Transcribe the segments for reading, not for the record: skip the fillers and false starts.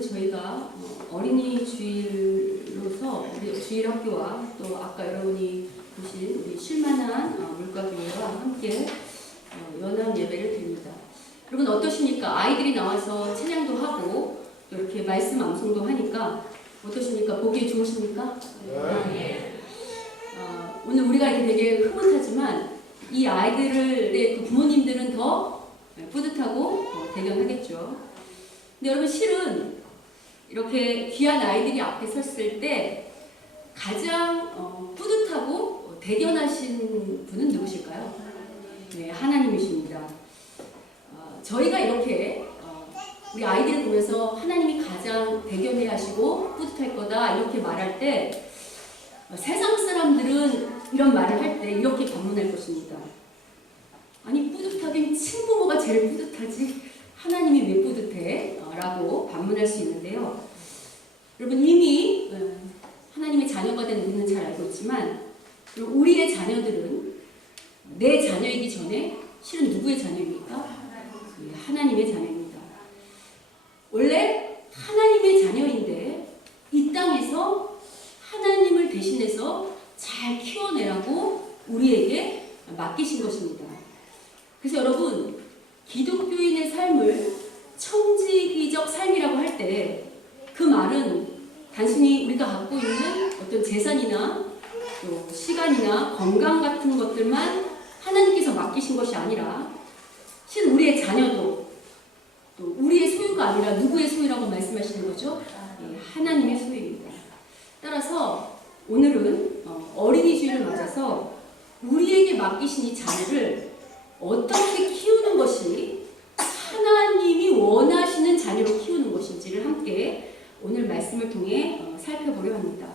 여러분 저희가 어린이 주일로서 우리 주일학교와 또 아까 여러분이 보신 우리 쉴만한 물가교회와 함께 연합 예배를 드립니다. 여러분 어떠십니까? 아이들이 나와서 찬양도 하고 또 이렇게 말씀 암송도 하니까 어떠십니까? 보기 좋으십니까? 네. 오늘 우리가 이렇게 되게 흐뭇하지만 이 아이들의 그 부모님들은 더 뿌듯하고 대견하겠죠. 근데 여러분 실은 이렇게 귀한 아이들이 앞에 섰을 때 가장 뿌듯하고 대견하신 분은 누구실까요? 네, 하나님이십니다. 저희가 이렇게 우리 아이들을 보면서 하나님이 가장 대견해 하시고 뿌듯할 거다 이렇게 말할 때 세상 사람들은 이런 말을 할 때 이렇게 반문할 것입니다. 아니 뿌듯하긴 친부모가 제일 뿌듯하지 하나님이 왜 뿌듯해? 라고 반문할 수 있는데요. 여러분 이미 하나님의 자녀가 된 우리는 잘 알고 있지만 우리의 자녀들은 내 자녀이기 전에 실은 누구의 자녀입니까? 하나님의 자녀입니다. 원래 하나님의 자녀인데 이 땅에서 하나님을 대신해서 잘 키워내라고 우리에게 맡기신 것입니다. 그래서 여러분 기독교인의 삶을 청지기적 삶이라고 할 때 그 말은 단순히 우리가 갖고 있는 어떤 재산이나 또 시간이나 건강 같은 것들만 하나님께서 맡기신 것이 아니라 실은 우리의 자녀도 또 우리의 소유가 아니라 누구의 소유라고 말씀하시는 거죠? 하나님의 소유입니다. 따라서 오늘은 어린이 주일을 맞아서 우리에게 맡기신 이 자녀를 어떻게 키우는 것이 하나님이 원하시는 자녀로 키우는 것인지를 함께 오늘 말씀을 통해 살펴보려 합니다.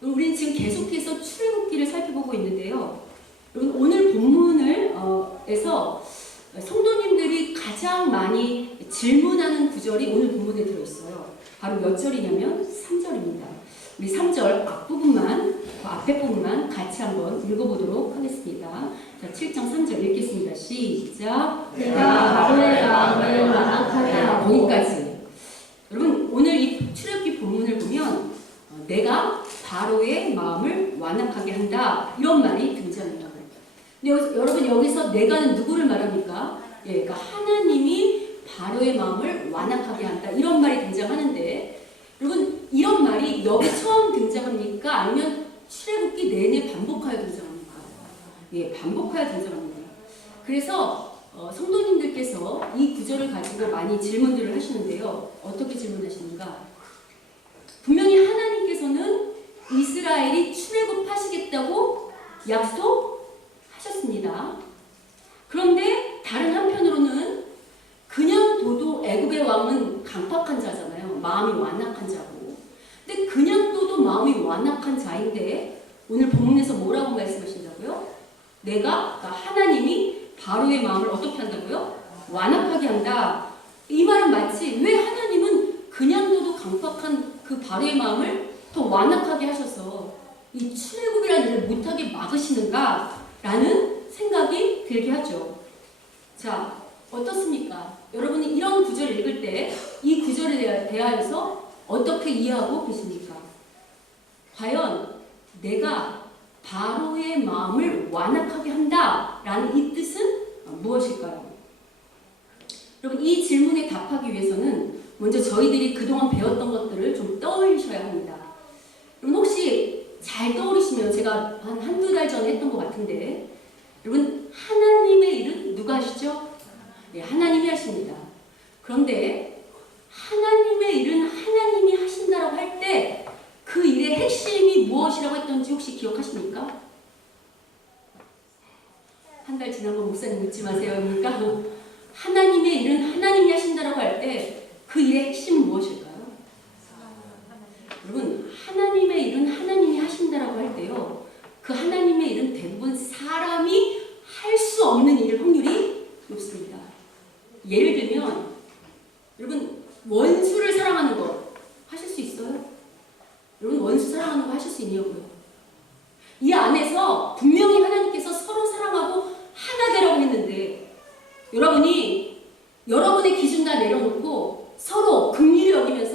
우리는 지금 계속해서 출애굽기를 살펴보고 있는데요. 오늘 본문에서 성도님들이 가장 많이 질문하는 구절이 오늘 본문에 들어있어요. 바로 몇 절이냐면 3절입니다. 우리 3절 앞부분만, 그 앞에 부분만 같이 한번 읽어보도록 하겠습니다. 자, 7장 3절 읽겠습니다. 시작. 내가 바로의 마음을 완악하게 하고 거기까지. 여러분 오늘 이 출애굽기 본문을 보면 내가 바로의 마음을 완악하게 한다 이런 말이 등장합니다. 근데 여러분 여기서 내가는 누구를 말합니까? 그러니까 하나님이 바로의 마음을 완악하게 한다 이런 말이 등장하는데 여러분 이런 말이 여기 처음 등장합니까? 아니면 출애굽기 내내 반복하여 등장합니까? 예, 반복하여 등장합니다. 그래서 성도님들께서 이 구절을 가지고 많이 질문들을 하시는데요. 어떻게 질문하시는가? 분명히 하나님께서는 이스라엘이 출애굽하시겠다고 약속하셨습니다. 그런데 다른 한편으로는 그냥 둬도 애굽의 왕은 강팍한 자잖아요. 마음이 완악한 자고. 근데 그냥 둬도 마음이 완악한 자인데 오늘 본문에서 뭐라고 말씀하신다고요? 그러니까 하나님이 바로의 마음을 어떻게 한다고요? 완악하게 한다. 이 말은 마치 왜 하나님은 그냥 둬도 강팍한 그 바로의 마음을 더 완악하게 하셔서 이 출애굽이라는 일을 못하게 막으시는가? 라는 생각이 들게 하죠. 자, 어떻습니까? 여러분이 이런 구절을 읽을 때 이 구절에 대하여서 어떻게 이해하고 계십니까? 과연 내가 바로의 마음을 완악하게 한다라는 이 뜻은 무엇일까요? 여러분 이 질문에 답하기 위해서는 먼저 저희들이 그동안 배웠던 것들을 좀 떠올리셔야 합니다. 여러분 혹시 잘 떠오르시면 제가 한두 달 전에 했던 것 같은데 여러분 하나님의 일은 누가 하시죠? 네, 하나님이 하십니다. 그런데 하나님의 일은 하나님이 하신다라고 할 때 그 일의 핵심이 무엇이라고 했던지 혹시 기억하십니까? 한 달 지난 거 목사님 묻지 마세요입니까? 하나님의 일은 하나님이 하신다라고 할 때 그 일의 핵심은 무엇일까요? 여러분 하나님의 일은 하나님이 하신다라고 할 때요. 그 하나님의 일은 대부분 사람이 할 수 없는 일일 확률이 높습니다. 예를 들면 여러분 원수를 사랑하는 거 하실 수 있어요? 여러분 원수 사랑하는 거 하실 수 있냐고요? 이 안에서 분명히 하나님께서 서로 사랑하고 하나 되라고 했는데 여러분이 여러분의 기준 다 내려놓고 서로 긍휼히 여기면서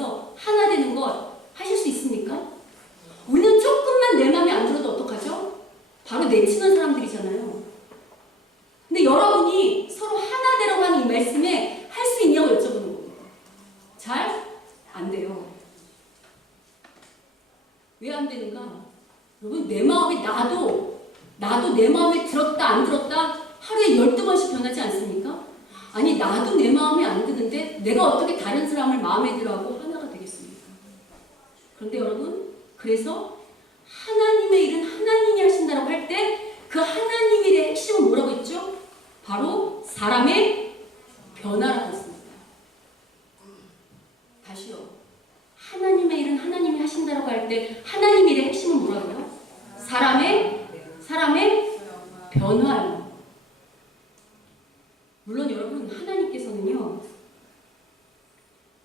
왜 안 되는가? 여러분, 내 마음이 나도 내 마음에 들었다 안 들었다 하루에 12번씩 변하지 않습니까? 아니, 나도 내 마음에 안 드는데 내가 어떻게 다른 사람을 마음에 들어하고 하나가 되겠습니까? 그런데 여러분, 그래서 하나님의 일은 하나님이 하신다고 할 때 그 하나님의 일의 핵심은 뭐라고 했죠? 바로 사람의 변화라고 했습니다. 다시요. 하나님의 일은 하나님이 하신다고 할 때 하나님의 일의 핵심은 뭐라고요? 사람의 변화예요. 물론 여러분, 하나님께서는요,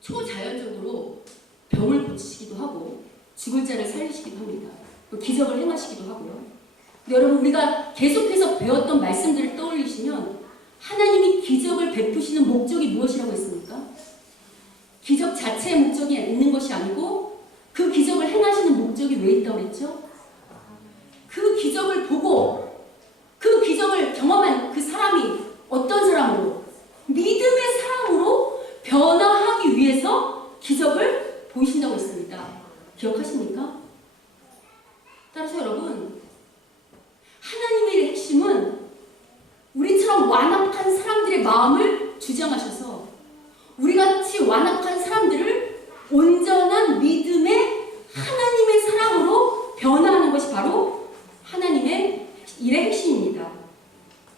초자연적으로 병을 고치시기도 하고 죽을 자를 살리시기도 합니다. 또 기적을 행하시기도 하고요. 근데 여러분, 우리가 계속해서 배웠던 말씀들을 떠올리시면 하나님이 기적을 베푸시는 목적이 무엇이라고 했습니까? 기적 자체의 목적이 있는 것이 아니고 그 기적을 행하시는 목적이 왜 있다고 그랬죠? 그 기적을 보고 그 기적을 경험한 그 사람이 어떤 사람으로? 믿음의 사람으로 변화하기 위해서 기적을 보이신다고 했습니다. 기억하십니까? 따라서 여러분, 하나님의 핵심은 우리처럼 완악한 사람들의 마음을 주장하셔서 우리같이 완악한 사람들을 온전한 믿음의 하나님의 사람으로 변화하는 것이 바로 하나님의 일의 핵심입니다.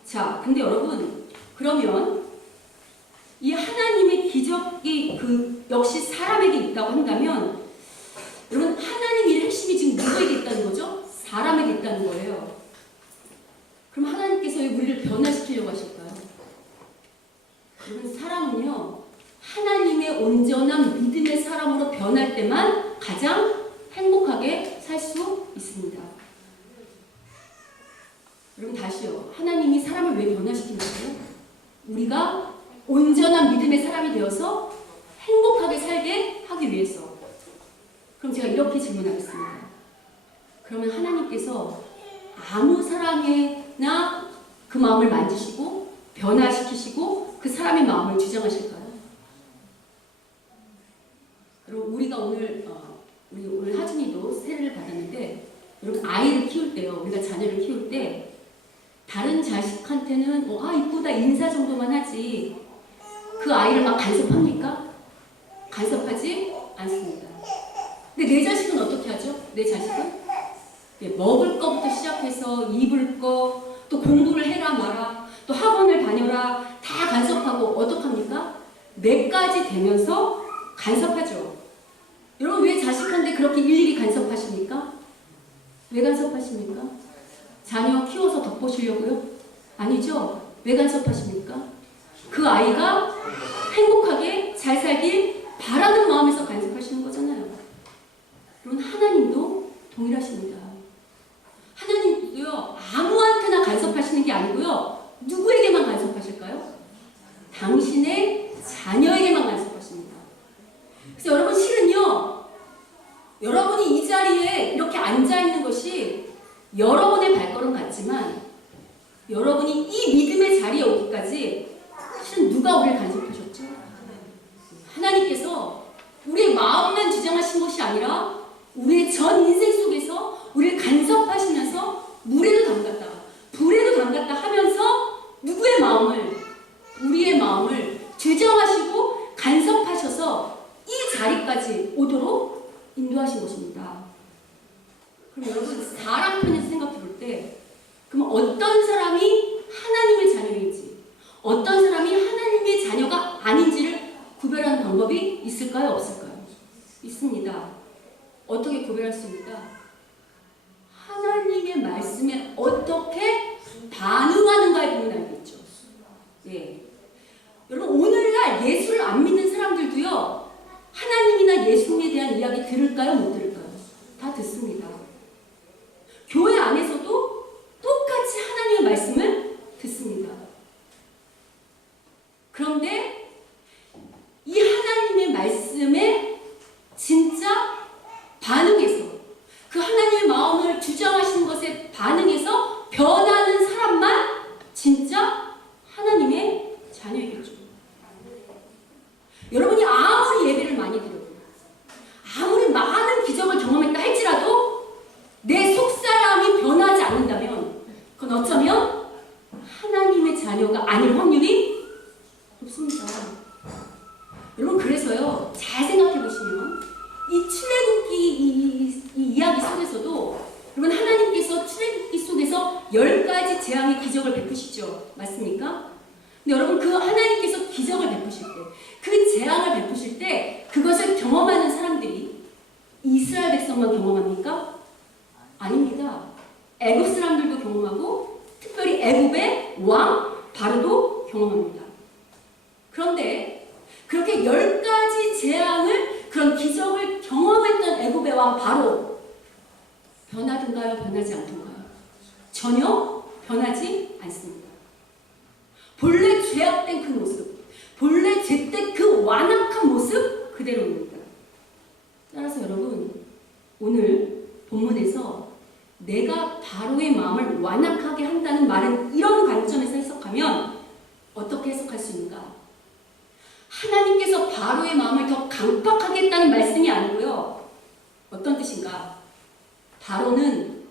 자, 근데 여러분, 그러면 이 하나님의 기적이 역시 사람에게 있다고 한다면 여러분, 하나님 일의 핵심이 지금 누구에게 있다는 거죠? 사람에게 있다는 거예요. 그럼 하나님께서 왜 우리를 변화시키려고 하실까요? 여러분, 사람은요, 하나님의 온전한 믿음의 사람으로 변할 때만 가장 행복하게 살 수 있습니다. 여러분, 다시요. 하나님이 사람을 왜 변화시키냐고요? 우리가 온전한 믿음의 사람이 되어서 행복하게 살게 하기 위해서. 그럼 제가 이렇게 질문하겠습니다. 그러면 하나님께서 아무 사람이나 그 마음을 만지시고 변화시키시고 그 사람의 마음을 주장하실까요? 여러분, 우리가 오늘 하준이도 세례를 받았는데, 여러분, 아이를 키울 때요, 우리가 자녀를 키울 때 다른 자식한테는 이쁘다 인사 정도만 하지 그 아이를 막 간섭합니까? 간섭하지 않습니다. 근데 내 자식은 어떻게 하죠? 내 자식은 먹을 거부터 시작해서 입을 거, 또 공부를 해라 마라, 또 학원을 다녀라, 다 간섭하고 어떡합니까? 뇌까지 되면서 간섭하죠. 여러분, 왜 자식한테 그렇게 일일이 간섭하십니까? 왜 간섭하십니까? 자녀 키워서 덕보시려고요? 아니죠? 왜 간섭하십니까? 그 아이가 행복하게 잘 살길 바라는 마음에서 간섭하시는 거잖아요. 여러분, 하나님도 동일하십니다. 하나님도요, 아무한테나 간섭하시는 게 아니고요, 누구에게만 간섭하실까요? 당신의 자녀에게만 간섭하십니다. 그래서 여러분, 실은요, 여러분이 이 자리에 이렇게 앉아있는 것이 여러분의 발걸음 같지만 여러분이 이 믿음의 자리에 오기까지 실은 누가 우리를 간섭하셨죠? 하나님께서 우리의 마음만 주장하신 것이 아니라 우리의 전 인생 속에서 우리를 간섭하시면서 물에도 담갔다, 불에도 담갔다 하면서 누구의 마음을, 우리의 마음을 주장하시고 간섭하셔서 이 자리까지 오도록 인도하신 것입니다. 그럼 여러분, 사람 편에서 생각해 볼 때, 그럼 어떤 사람이 하나님의 자녀인지, 어떤 사람이 하나님의 자녀가 아닌지를 구별하는 방법이 있을까요? 없을까요? 있습니다. 어떻게 구별할 수 있을까? 하나님의 말씀에 어떻게 반응하는가에 보면 알겠죠. 예. 여러분, 오늘날 예수를 안 믿는 사람들도요, 하나님이나 예수님에 대한 이야기 들을까요? 못 들을까요? 다 듣습니다. 교회 안에서도 똑같이 하나님의 말씀을 듣습니다. 그런데 이 하나님의 말씀에 진짜 반응해서, 그 하나님의 마음을 주장하시는 것에 반응해서 변하는 사람만 진짜 하나님의 자녀이겠죠. 여러분이 아무리 예배를 많이 드려도, 아무리 많은 기적을 경험했다 할지라도 여러분 잘 생각해 보시면 이 출애굽기 이 이야기 속에서도 여러분 하나님께서 출애굽기 속에서 10가지 재앙의 기적을 베푸시죠. 맞습니까? 근데 여러분 그 하나님께서 기적을 베푸실 때, 그 재앙을 베푸실 때 그것을 경험하는 사람들이 이스라엘 백성만 경험합니까? 아닙니다. 애굽 사람들도 경험하고 특별히 애굽의 왕 바로도 경험합니다. 그런데 그렇게 10가지 재앙을, 그런 기적을 경험했던 애굽의 왕 바로 변하던가요? 변하지 않던가요? 전혀 변하지 않습니다. 본래 죄악된 그 모습, 본래 죄된 그 완악한 모습 그대로입니다. 따라서 여러분 오늘 본문에서 내가 바로의 마음을 완악하게 한다는 말은 이런 관점에서 해석하면 어떻게 해석할 수 있는가? 하나님께서 바로의 마음을 더 강팍하게 했다는 말씀이 아니고요. 어떤 뜻인가? 바로는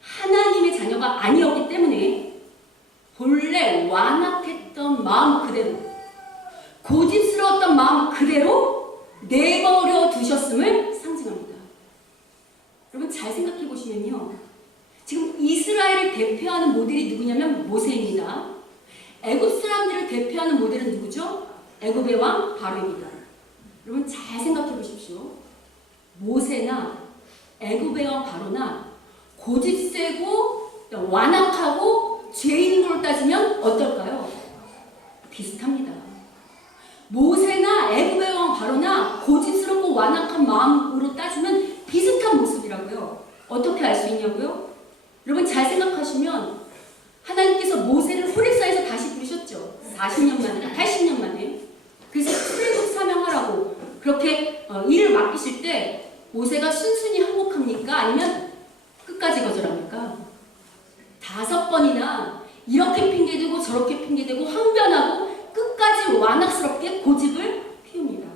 하나님의 자녀가 아니었기 때문에 본래 완악했던 마음 그대로, 고집스러웠던 마음 그대로 내버려 두셨음을 상징합니다. 여러분 잘 생각해 보시면요. 지금 이스라엘을 대표하는 모델이 누구냐면 모세입니다. 애굽 사람들을 대표하는 모델은 누구죠? 애굽의 왕 바로입니다. 여러분 잘 생각해 보십시오. 모세나 애굽의 왕 바로나 고집세고 완악하고 죄인인 걸로 따지면 어떨까요? 비슷합니다. 모세나 애굽의 왕 바로나 고집스럽고 완악한 마음으로 따지면 비슷한 모습이라고요. 어떻게 알 수 있냐고요? 여러분 잘 생각하시면 하나님께서 모세를 호렙산에서 다시 부르셨죠. 40년 만에, 80년 만에. 그래서 출애굽 사명하라고 그렇게 일을 맡기실 때 모세가 순순히 항복합니까? 아니면 끝까지 거절합니까? 5번이나 이렇게 핑계대고 저렇게 핑계대고 항변하고 끝까지 완악스럽게 고집을 피웁니다.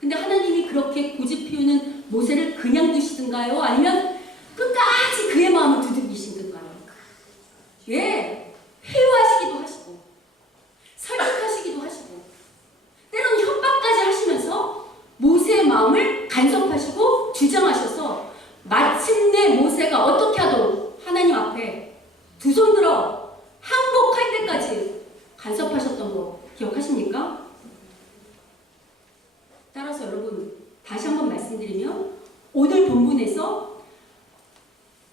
근데 하나님이 그렇게 고집 피우는 모세를 그냥 두시든가요? 아니면 끝까지 그의 마음을 두들기시든가요? 예, 회유하시기도 하시고 설득하시기도 하시고 때로는 협박까지 하시면서 모세의 마음을 간섭하시고 주장하셔서 마침내 모세가 어떻게 하도록 하나님 앞에 두 손 들어 항복할 때까지 간섭하셨던 거 기억하십니까? 따라서 여러분 다시 한번 말씀드리면 오늘 본문에서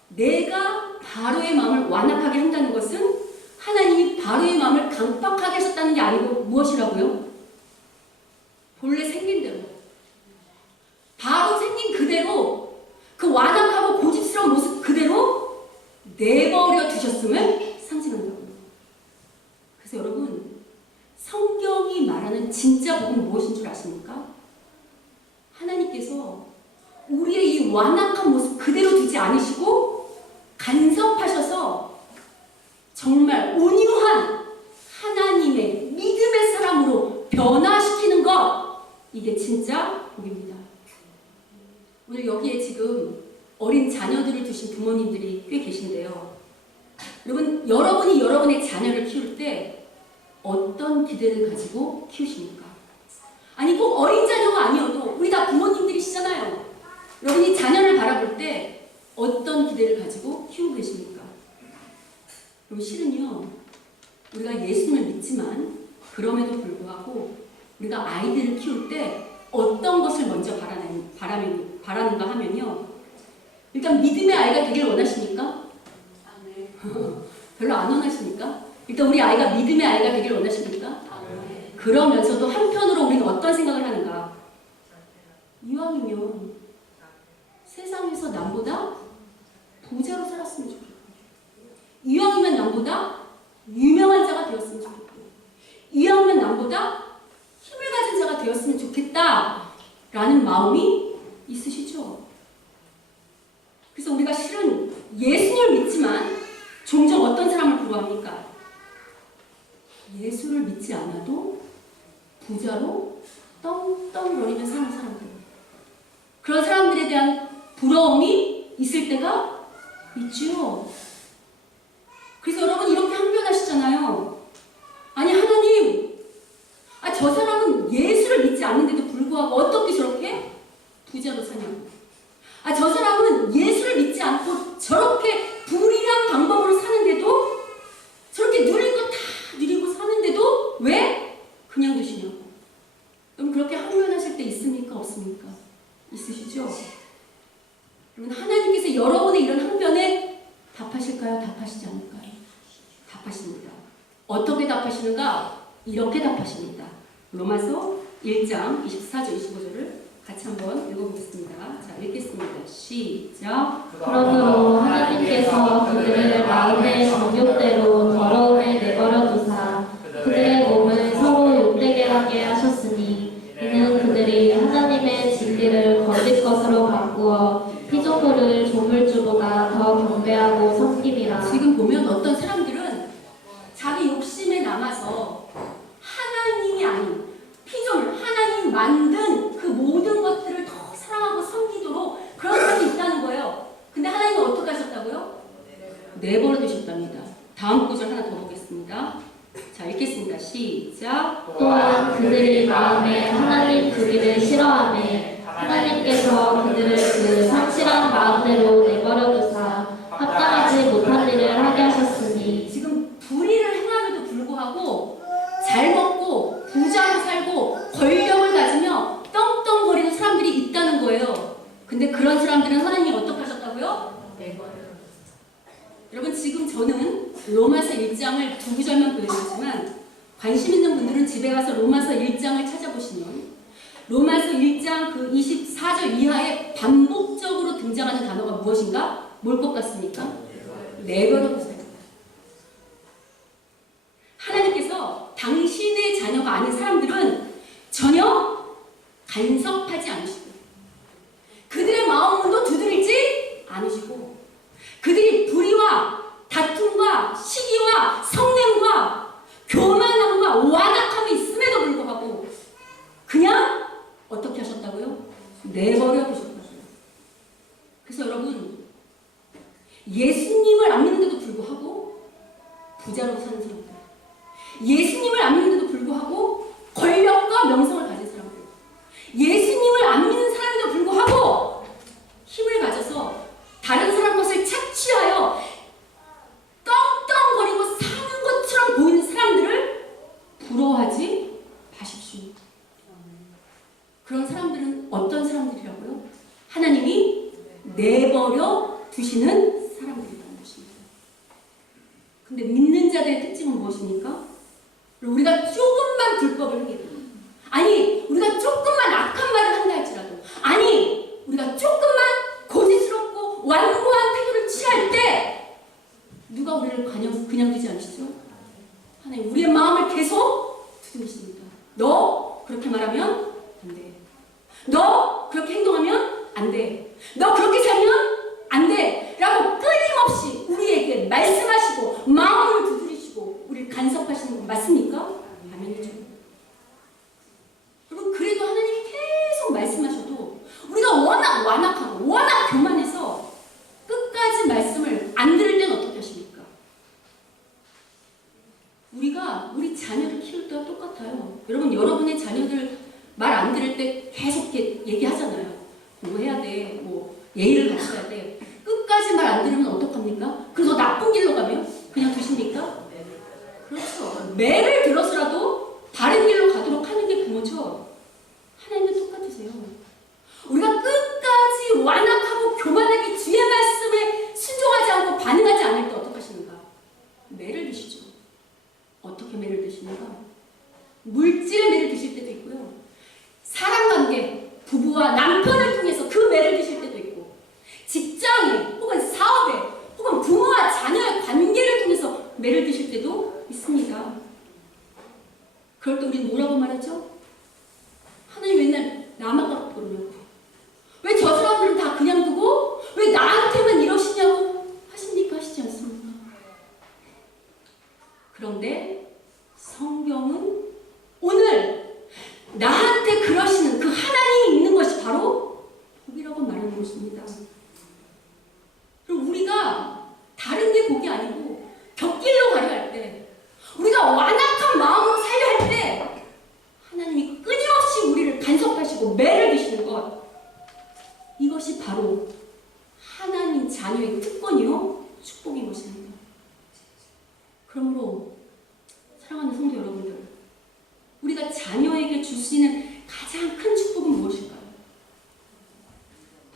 내가 바로의 마음을 완악하게 한다는 것은 하나님이 바로의 마음을 강팍하게 하셨다는 게 아니고 무엇이라고요? 본래 생긴 대로, 바로 생긴 그대로, 그 완악하고 고집스러운 모습 그대로 내버려 두셨음을 상징한다고요. 그래서 여러분 성경이 말하는 진짜 복음은 무엇인 줄 아십니까? 하나님께서 우리의 이 완악한 모습 그대로 두지 않으시고 간섭하셔서 정말 온유한 하나님의 믿음의 사람으로 변화시키는 것, 이게 진짜 복입니다. 오늘 여기에 지금 어린 자녀들을 두신 부모님들이 꽤 계신데요. 여러분, 여러분이 여러분의 자녀를 키울 때 어떤 기대를 가지고 키우십니까? 아니 꼭 어린 자녀가 아니어도 우리 다 부모님들이시잖아요. 여러분이 자녀를 바라볼 때 어떤 기대를 가지고 키우고 계십니까? 그럼 실은요, 우리가 예수님을 믿지만 그럼에도 불구하고 우리가 아이들을 키울 때 어떤 것을 먼저 바라는가 하면요, 일단 믿음의 아이가 되길 원하십니까? 별로 안 원하십니까? 일단 우리 아이가 믿음의 아이가 되길 원하십니까? 그러면서도 한편으로 우리는 어떤 생각을 하는가? 이왕이면 세상에서 남보다 부자로 살았으면 좋겠고, 이왕이면 남보다 유명한 자가 되었으면 좋겠고, 이왕이면 남보다 힘을 가진 자가 되었으면 좋겠다라는 마음이 있으시죠? 그래서 우리가 실은 예수를 믿지만 종종 어떤 사람을 부러워합니까? 예수를 믿지 않아도 부자로 떵떵거리며 사는 사람들. 그런 사람들에 대한 부러움이 있을 때가 있죠. 그래서 여러분 이렇게 항변하시잖아요. 아니 하나님, 저 사람은 예수를 믿지 않는데도 불구하고 부자로 사냐고. 아, 저 사람은 예수를 믿지 않고 저렇게 불의한 방법으로 사는데도, 저렇게 누릴 거 다 누리고 사는데도 왜 그냥 두시냐고. 여러분, 그렇게 항변하실 때 있습니까? 없습니까? 있으시죠? 여러분, 하나님께서 여러분의 이런 항변에 답하실까요? 답하시지 않을까요? 답하십니다. 어떻게 답하시는가? 이렇게 답하십니다. 로마서 1장 24절 25절을 같이 한번 읽어보겠습니다. 자, 읽겠습니다. 시작. 그러므로 하나님께서 그들을 마음의 정욕대로 더러움에 내버려 두사 그들의 몸을 서로 욕되게 하게 하셨으니 이는 그들이 하나님의 진리를 거짓 것으로 바꾸어 피조물을 조물주보다 더 경배하고 섬김이라. 지금 보면 어떤 사람들은 자기 욕심에 남아서 하나님이 아닌 피조물, 하나님 만든 그 모든 것들을 더 사랑하고 섬기도록 그런 사람이 있다는 거예요. 근데 하나님은 어떻게 하셨다고요? 내버려 두셨답니다. 다음 구절 하나 더 보겠습니다. 자, 읽겠습니다. 시작. 또한 그들이 마음에 하나님 두기를 싫어하매 하나님께서 그들을 그 상실한 마음대로 내버려 두사 합당하지 못한 일을 하게 하셨으니. 지금 불의를 행함에도 불구하고 잘 먹고 부자로 살고 권력을 가지며 떵떵거리는 사람들이 있다는 거예요. 근데 그런 사람들은 하나님이 어떻게 하셨다고요? 여러분, 지금 저는 로마서 1장을 두 구절만 보여드리지만 관심 있는 분들은 집에 가서 로마서 1장을 찾아보시면 로마서 1장 그 24절 이하에 반복적으로 등장하는 단어가 무엇인가? 뭘 것 같습니까? 내버려 두세요. 하나님께서 당신의 자녀가 아닌 사람들은 전혀 간섭하지 않으시고 그들의 마음도 두드리지 않으시고 그들이 불의와 다툼과 시기와 성냄과 교만함과 완악함이 있음에도 불구하고 그냥 어떻게 하셨다고요? 내버려 두셨다고요. 그래서 여러분, 예수님을 안 믿는데도 불구하고 부자로 사는 사람들, 예수님을 안 믿는데도 불구하고 권력과 명성을 가진 사람들, 예수님을 안 믿는 사람에도 불구하고 힘을 가져서 다른 사람 것을 착취하여 떵떵거리고 사는 것처럼 보이는 사람들을 부러워하지 마십시오. 그런 사람들은 어떤 사람들이라고요? 하나님이 내버려 두시는 사람들이라는 것입니다. 근데 믿는 자들의 특징은 무엇입니까? 우리가 조금만 불법을 하게 되고, 아니 우리가 조금만 악한 말을 한다 할지라도, 아니 우리가 조금만 거짓스럽고 완고한 태도를 취할 때 누가 우리를 그냥 두지 않으시죠? 하나님 우리의 마음을 계속 두드리십니다. 너 그렇게 말하면 안 돼. 너 그렇게 행동하면 안 돼. 너 그렇게 살면 안 돼. 라고 끊임없이 우리에게 말씀하시고 마음을 두드리시고 우리를 간섭하시는 거 맞습니까? 아멘이죠. 여러분, 그래도 하나님이 계속 말씀하셔도 우리가 워낙 완악하고 워낙 교만해서 끝까지 말씀을 안 들을 때는 어떻게 하십니까? 우리가 우리 자녀를 키울 때와 똑같아요. 여러분, 여러분의 자녀들 말 안 들을 때 계속 이렇게 얘기하잖아요. 공부해야 돼, 뭐 예의를 갖춰야 돼. 끝까지 말 안 들으면 어떡합니까? 그래서 나쁜 길로 가면 그냥 두십니까? 그렇죠. 매를 들어서라도 바른 길로 가도록 하는 게 부모죠. 하나님도 똑같으세요. 우리가 끝까지 완악하고 교만하게 주의 말씀에 순종하지 않고 반응하지 않을 때 어떡하시는가? 매를 드시죠. 어떻게 매를 드시는가? 물질의 매를 드실 때도 있고요. 사랑관계, 부부와 남편을 통해서 그 매를 드실 때도 있고, 직장에 혹은 사업에 혹은 부모와 자녀의 관계를 통해서 매를 드실 때도 있습니다. 그럴 때 우리는 뭐라고 말하죠? 하나님 맨날 나만 갖고 그러냐고, 왜 저 사람들은 다 그냥 두고 왜 나한테만 이러시냐고 하십니까? 하시지 않습니까? 그런데 성경은 오늘 나한테 그러시는 그 하나님이 있는 것이 바로 복이라고 말하는 것입니다. 그럼 우리가 다른 게 복이 아니고 곁길로 가려 할 때, 우리가 완악한 마음으로 살려 할 때 하나님이 끊임없이 우리를 간섭하시고 매를 드시는 것, 이것이 바로 하나님 자녀의 특권이요 축복인 것입니다. 그러므로 사랑하는 성도 여러분들, 우리가 자녀에게 줄 수 있는 가장 큰 축복은 무엇일까요?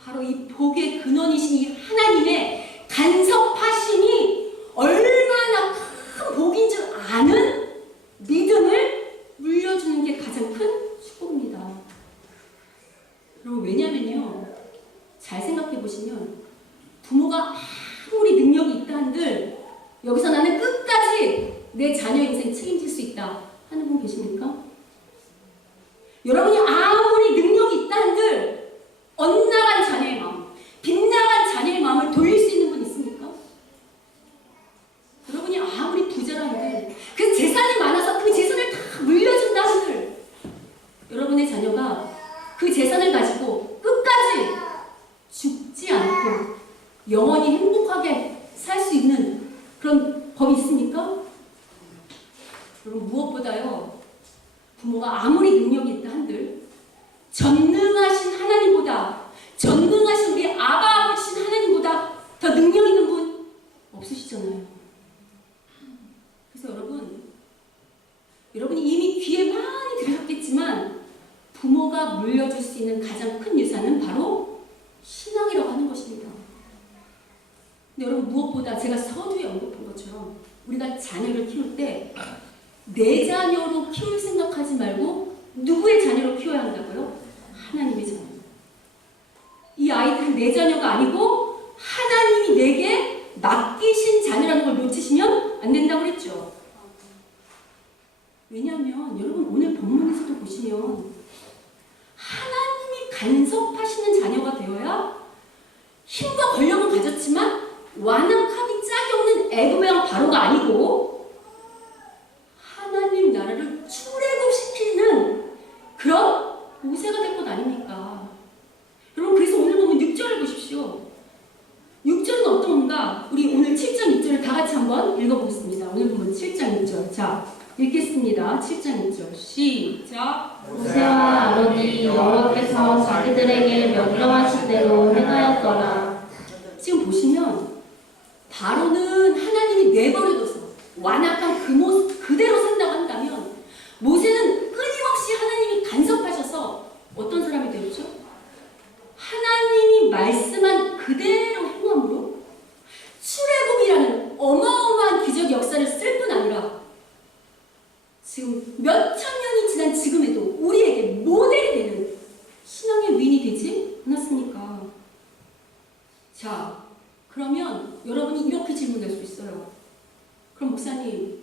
바로 이 복의 근원이신 이 하나님의 간섭하심이 얼마나 큰 복인 줄 아는 믿음을 물려주는 게 가장 큰 축복입니다. 여러분, 왜냐면요, 잘 생각해 보시면 부모가 아무리 능력이 있다 한들 여기서 나는 끝까지 내 자녀 인생 책임질 수 있다 하는 분 계십니까? 여러분이 아무리 능력이 있다 한들 엇나간 자녀의 마음, 빗나간 자녀의 마음을 돌릴 수 있는 분 있습니까? 여러분이 아무리 부자라 한들, 그 재산이 많아서 그 재산을 다 물려준다 한들 여러분의 자녀가 그 재산을 가지고 끝까지 죽지 않고 영원히 행복하게 살 수 있는 그런 법이 있습니까? 여러분, 무엇보다요, 부모가 아무리 능력이 있다 한들 전능하신 하나님보다, 전능하신 우리 아바 아버지신 하나님보다 더 능력 있는 분 없으시잖아요. 그래서 여러분이 이미 귀에 많이 들으셨겠지만 부모가 물려줄 수 있는 가장 큰 유산은 바로 신앙이라고 하는 것입니다. 근데 여러분, 무엇보다 제가 서두에 언급한 것처럼 우리가 자녀를 키울 때 내 자녀로 키울 생각하지 말고 누구의 자녀로 키워야 한다고요? 하나님의 자녀. 이 아이들은 내 자녀가 아니고 하나님이 내게 맡기신 자녀라는 걸 놓치시면 안 된다고 그랬죠. 왜냐하면 여러분, 오늘 본문에서도 보시면 하나님이 간섭하시는 자녀가 되어야 힘과 권력을 가졌지만 완악하기 짝이 없는 애굽의 왕 바로가 아니고 하나님 나라를 출애굽시키는 그런 모세가 될 것 아닙니까? 여러분, 그래서 오늘 보면 6절을 보십시오. 6절은 어떤 건가? 우리 오늘 7장 6절을 다 같이 한번 읽어보겠습니다. 오늘 보면 7장 6절. 자, 읽겠습니다. 7장 6절. 시작. 모세와 아론이 여호와께서 자기들에게 명령하신 대로 행하였더라. 지금 보시면 바로는 하나님이 내버려둬서 완악한 그 모습 그대로 산다고 한다면, 모세는 끊임없이 하나님이 간섭하셔서 어떤 사람이 되었죠? 하나님이 말씀한 그대로 행함으로 출애굽이라는 어마어마한 기적 역사를 쓸 뿐 아니라 지금 몇천 년이 지난 지금에도 우리에게 모델이 되는 신앙의 위인이 되지 않았습니까? 자, 그러면 여러분이 이렇게 질문할 수 있어요. 그럼 목사님,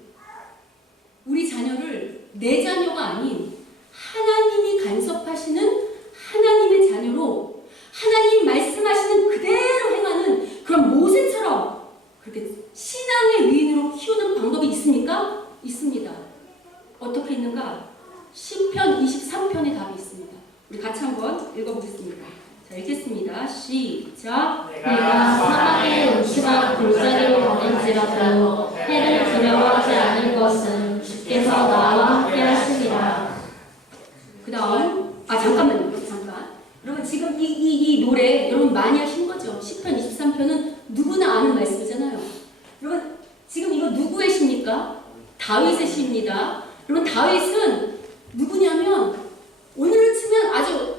우리 자녀를 내 자녀가 아닌 하나님이 간섭하시는 하나님의 자녀로 하나님이 말씀하시는 그대로 행하는 그런 모세처럼 그렇게 신앙의 위인으로 키우는 방법이 있습니까? 있습니다. 어떻게 있는가? 시편 23편에 답이 있습니다. 우리 같이 한번 읽어보겠습니다. 자, 읽겠습니다. 시작. 내가 사막의 음침한 골짜기로 가는지라도 해를 두려워하지 않을 것은 주께서 나와 함께 하시니라. 그 다음, 잠깐만요. 여러분, 지금 이 노래 여러분 많이 하신 거죠? 시편 23편은 누구나 아는 말씀이잖아요. 여러분, 지금 이거 누구의 시입니까? 다윗의 시입니다. 여러분, 다윗은 누구냐면 오늘로 치면 아주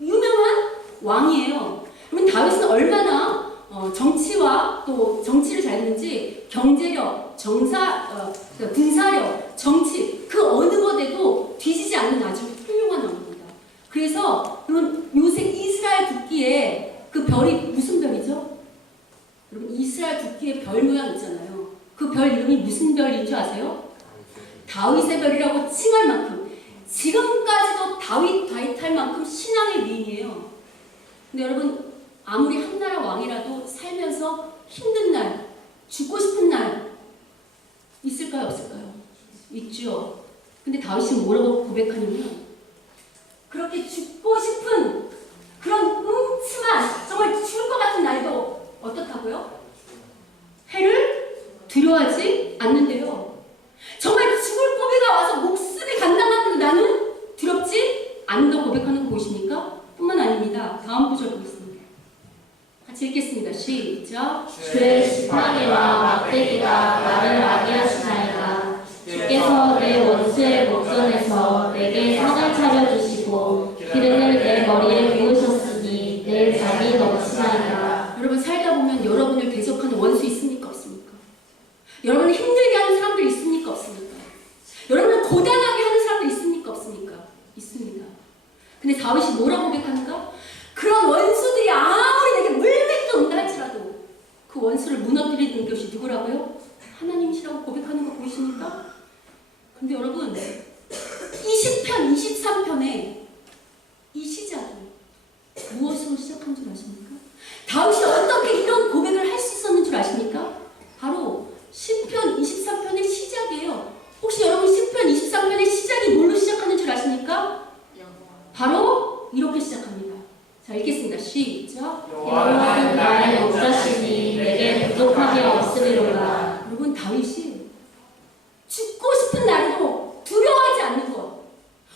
유명한 왕이에요. 여러분, 다윗은 얼마나 정치와 또 정치를 잘 했는지 경제력, 군사력, 정치 그 어느 것에도 뒤지지 않는 아주 훌륭한 왕입니다. 그래서 여러분, 요새 이스라엘 국기에 그 별이 무슨 별이죠? 여러분, 이스라엘 국기에 별 모양 있잖아요. 그 별 이름이 무슨 별인 줄 아세요? 다윗의 별이라고 칭할 만큼, 지금까지도 다윗 할 만큼 신앙의 위인이에요. 근데 여러분, 아무리 한나라 왕이라도 살면서 힘든 날, 죽고 싶은 날 있을까요? 없을까요? 있죠. 근데 다윗이 뭐라고 고백하냐면, 그렇게 죽고 싶은 그런 음침한 정말 죽을 것 같은 날도 어떻다고요? 해를 두려워하지 않는데요. 정말 죽을 고비가 와서 목숨이 간당한데도 나는 두렵지 않는다고 고백하는 거 보이십니까? 뿐만 아닙니다. 다음 구절 보겠습니다. 같이 읽겠습니다. 시작. 주의 지팡이와 막대기가 나를 아니하시나이다. 주께서 내 원수의 목전에서 내게 상을 차려주시고 기름을 내 머리에 부으셨으니 내 잔이 넘치나이다. 여러분 살다 보면 여러분을 대적하는 원수 있습니까? 없습니까? 여러분을 힘들게 하는 사람들 있습니까? 없습니까? 여러분을 고단하게 하는 사람들 있습니까? 없습니까? 있습니다. 근데 다윗이 뭐라고 고백하는가? 그런 원수들이 아무리 내게 물밀도 온다 할지라도 그 원수를 무너뜨리는 것이 누구라고요? 하나님이시라고 고백하는 거 보이십니까? 근데 여러분 20편, 23편에 이 시작이 무엇으로 시작한 줄 아십니까? 다윗이 어떻게 이런 고백을 할 수 있었는 줄 아십니까? 바로 10편, 24편의 시작이에요. 혹시 여러분 10편, 23편의 시작이 뭘로 시작하는 줄 아십니까? 바로 이렇게 시작합니다. 자, 읽겠습니다. 시작. 여호와는 나의 목자시니 내게 부족함이 없으리로다. 여러분 다윗이 죽고 싶은 날에도 두려워하지 않는 것,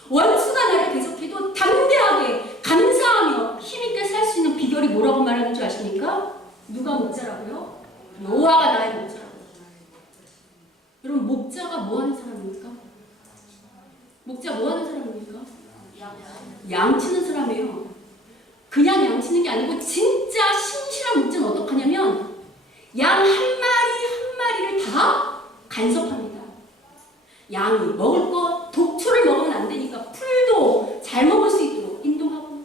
원수가 나를 대적해도 담대하게 감사하며 힘있게 살 수 있는 비결이 뭐라고 말하는 줄 아십니까? 누가 목자라고요? 여호와가 나의 목자라고. 여러분 목자가 뭐 하는 사람입니까? 목자 뭐 하는 사람입니까? 양치는 사람이에요. 그냥 양치는 게 아니고 진짜 신실한 목자는 어떡하냐면 양 한 마리 한 마리를 다 간섭합니다. 양이 먹을 거 독초를 먹으면 안 되니까 풀도 잘 먹을 수 있도록 인도하고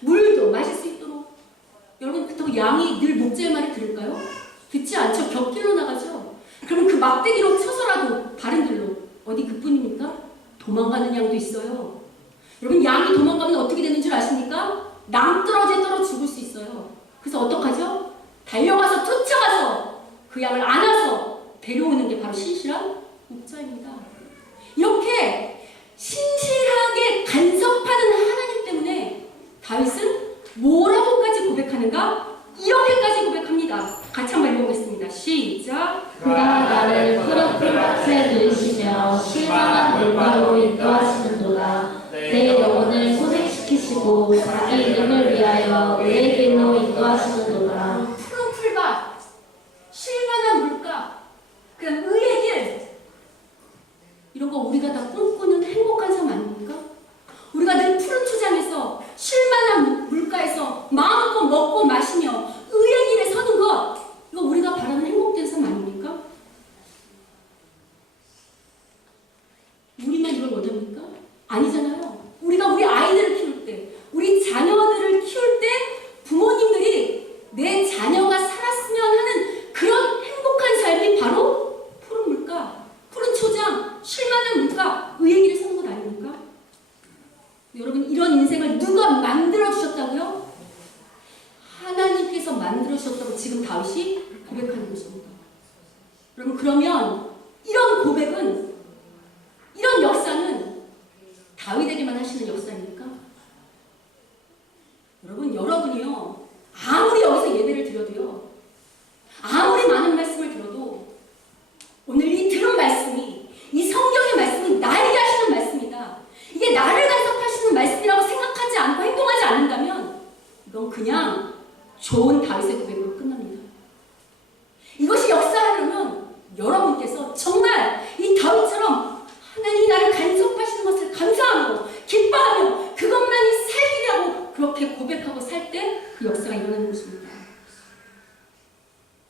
물도 마실 수 있도록. 여러분 그렇다고 양이 늘 목자의 말을 들을까요? 듣지 않죠. 곁길로 나가죠. 그러면 그 막대기로 쳐서라도 바른 길로 어디 그뿐입니까? 도망가는 양도 있어요. 여러분 양이 도망가면 어떻게 되는 줄 아십니까? 낭떠러지에 떨어 죽을 수 있어요. 그래서 어떡하죠? 달려가서 쫓아가서 그 양을 안아서 데려오는 게 바로 신실한 목자입니다. 이렇게 신실하게 간섭하는 하나님 때문에 다윗은 뭐라고까지 고백하는가? 이렇게까지 고백합니다. 같이 한번 읽어보겠습니다. 시작. 그가 나를 푸른 풀밭에 누이시며 쉴만한 물가로 인도하시는도다. 내 영혼을 소생시키시고 자기 이름을 위하여 의의 길로 인도하시는도다. 푸른 풀밭, 쉴만한 물가, 그냥 의의 길, 이런 거 우리가 다 꿈꾸는 행복한 삶 아닙니까? 우리가 늘 푸른 초장에서 쉴만한 물가에서 마음껏 먹고 마시며 의의 길에 서는 것, 이거 우리가 바라는 행복된 삶 아닙니까? 우리만 이걸 원합니까? 아니잖아요. 우리가 우리 아이들을 키울 때, 우리 자녀들을 키울 때 부모님들이 내 자녀가 살았으면 하는 그런 행복한 삶이 바로 푸른 물가, 푸른 초장, 쉴만한 물가, 의의 길에 서는 것 아닙니까? 여러분 이런 인생을 누가 만들어주셨다고요? 하나님께서 만들어주셨다고 지금 다윗이 고백하는 것입니다. 여러분 그러면 이런 고백은, 이런 역사는 다윗에게만 하시는 역사입니까? 여러분이요 아무리 여기서 예배를 드려도요, 아무리 많은 말씀을 들어도 오늘 이 들은 말씀이, 이 성경의 말씀이 나에게 하시는 말씀이다, 이게 나를 간섭하시는 말씀이라고 생각하지 않고 행동하지 않는다면 이건 그냥 좋은 다윗의 고백으로 끝납니다. 이것이 역사하려면 여러분께서 정말 이 다윗처럼 하나님이 나를 간섭하시는 것을 감사하며 기뻐하며 그것만이 살기라고 그렇게 고백하고 살 때 그 역사가 일어나는 것입니다.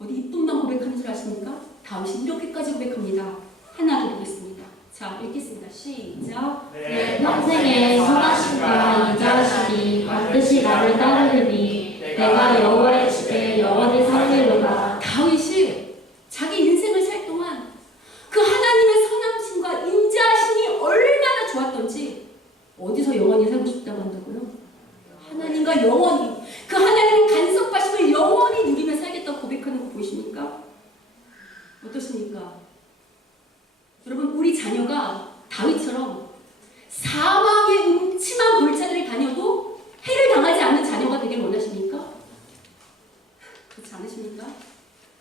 어디 이뿐만 고백하는 줄 아십니까? 다윗이 이렇게까지 고백합니다. 하나 보겠습니다. 자, 읽겠습니다. 시작. 내 평생에 선하심과 인자하심이 반드시 나를 따르리니 내가 여호와의 집에 영원히 살리로다. 다윗이 자기 인생을 살 동안 그 하나님의 선하심과 인자하심이 얼마나 좋았던지 어디서 영원히 살고 싶다고 한다고요? 하나님과 영원히, 그 하나님의 간섭하심을 영원히 누리며 살겠다고 고백하는 거 보이십니까? 어떻습니까? 여러분 우리 자녀가 다윗처럼 사망의 음침한 골짜기를 다녀도 해를 당하지 않는 자녀가 되길 원하십니까? 그렇지 않으십니까?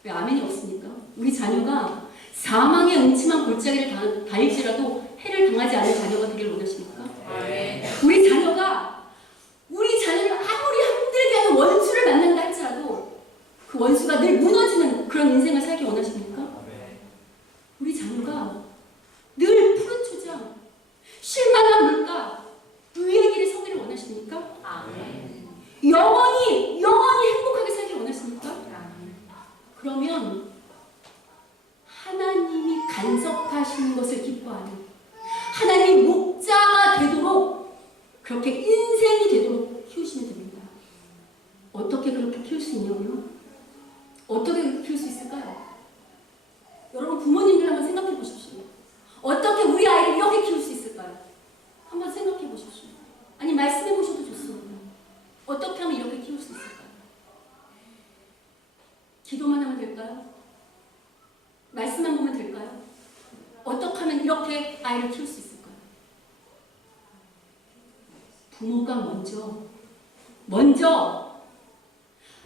왜 아멘이 없습니까? 우리 자녀가 사망의 음침한 골짜기를 다닐지라도 해를 당하지 않는 자녀가 되길 원하십니까? 우리 자녀를 아무리 힘들게 하는 원수를 만난다 할지라도 있냐고요? 어떻게 키울 수 있을까요? 여러분 부모님들 한번 생각해 보십시오. 어떻게 우리 아이를 이렇게 키울 수 있을까요? 한번 생각해 보십시오. 아니 말씀해 보셔도 좋습니다. 어떻게 하면 이렇게 키울 수 있을까요? 기도만 하면 될까요? 말씀만 보면 될까요? 어떻게 하면 이렇게 아이를 키울 수 있을까요? 부모가 먼저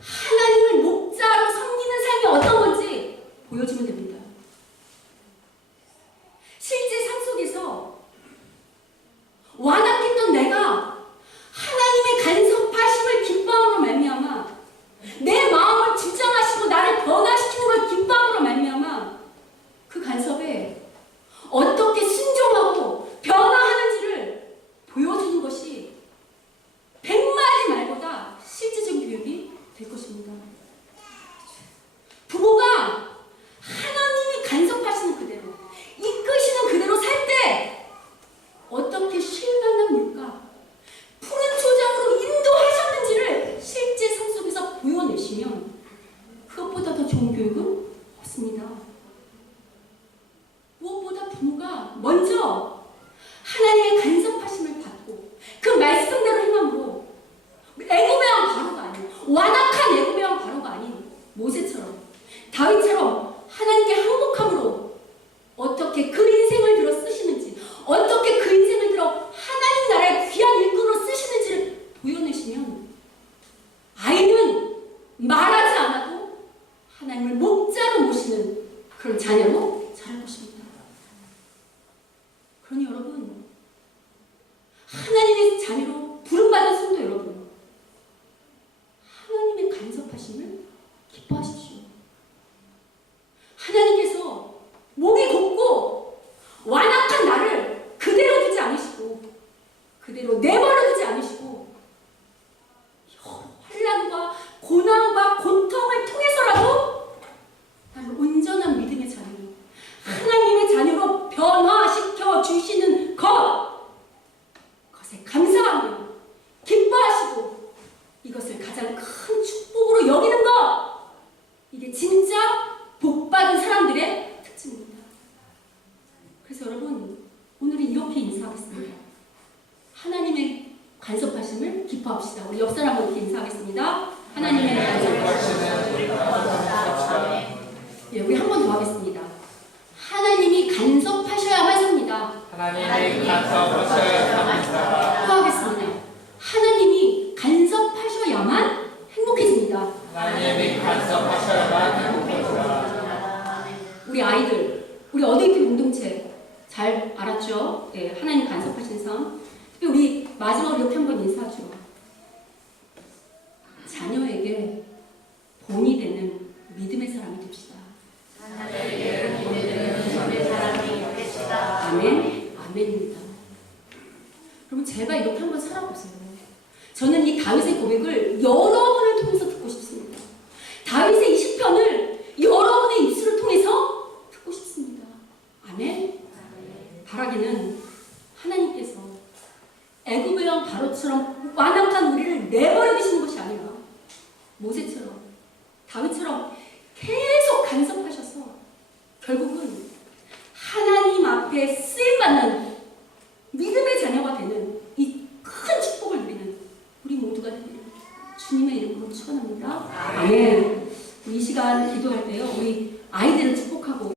하나님을 목자로 섬기는 삶이 어떤 건지 보여주면 됩니다. 실제 삶 속에서 완악했던 내가 하나님의 간섭하심을 기뻐함으로 말미암아 내 마음을 주장하시고 나를 변화시키는 걸 기뻐함으로 말미암아 그 간섭에 어떻게 순종하고 변화하는지를 보여주는 것이 100마디 말보다 실제적인 교육이 될 것입니다. 부모가 하나님이 간섭하시는 그대로 이끄시는 그대로 살 때 어떻게 쉴만한 물가 푸른 초장으로 인도하셨는지를 실제 삶 속에서 보여내시면 그것보다 더 좋은 교육은 없습니다. 무엇보다 부모가 먼저 하나님의 간섭하심을 받고 그 말씀대로 행함으로 애굽의 왕 바로가 아닌 완악한 애굽의 왕 바로가 아닌 모세처럼 다윗처럼 하나님께 항복함으로 어떻게 그 인생을 들어 쓰시는지 어떻게 그 인생을 들어 하나님 나라의 귀한 일꾼으로 쓰시는지를 보여내시면 아이는 말하지 않아도 하나님을 목자로 모시는 그런 자녀로 자랄 것입니다. 그러니 여러분 하나님의 자녀로 부름받은 성도 여러분 하나님의 간섭하심을 기뻐하십시오. 하나님께서 목이 곱고 완악한 나를 그대로 두지 않으시고 그대로 내버려 두지 않으시고 환난과 고난과 고통을 통해서라도 나를 온전한 믿음의 자녀로 하나님의 자녀로 변화시켜 주시는 것에 감사하며 기뻐하시고 이것을 가장 큰 축복으로 여기는 것 이게 진짜 복받은 사람들의 특징입니다. 그래서 여러분 오늘은 이렇게 인사하겠습니다. 하나님의 간섭하심을 기뻐합시다. 우리 옆 사람 이렇게 인사하겠습니다. 하나님의 간섭하심을 예, 우리 한 번 더 하겠습니다. 하나님이 간섭하셔야만 삽니다. 하나님이 간섭하셔야만 합니다. 또 하겠습니다. 하나님이 간섭하셔야만 행복해집니다. 하나님이 간섭하셔야만 행복합니다. 우리 아이들, 우리 어드이트 공동체 잘 알았죠? 네, 하나님 간섭하신 삶. 우리 마지막으로 이렇게 한번 인사하죠. 자녀에게 본이 되는 믿음의 사람이 됩시다. 아멘, 아멘입니다. 그러면 제발 이렇게 한번 살아보세요. 저는 이 다윗의 고백을 여러분을 통해서 듣고 싶습니다. 다윗의 20편을 여러분의 입술을 통해서 듣고 싶습니다. 아멘. 바라기는 하나님께서 애굽의 왕 바로처럼 완악한 우리를 내버려 두시는 것이 아니라 모세처럼 다윗처럼 계속 간섭하셔서 결국은 하나님 앞에 쓰임받는 믿음의 자녀가 되는 이 큰 축복을 누리는 우리 모두가 되기를 주님의 이름으로 축원합니다. 아멘. 이 시간 기도할 때요 우리 아이들을 축복하고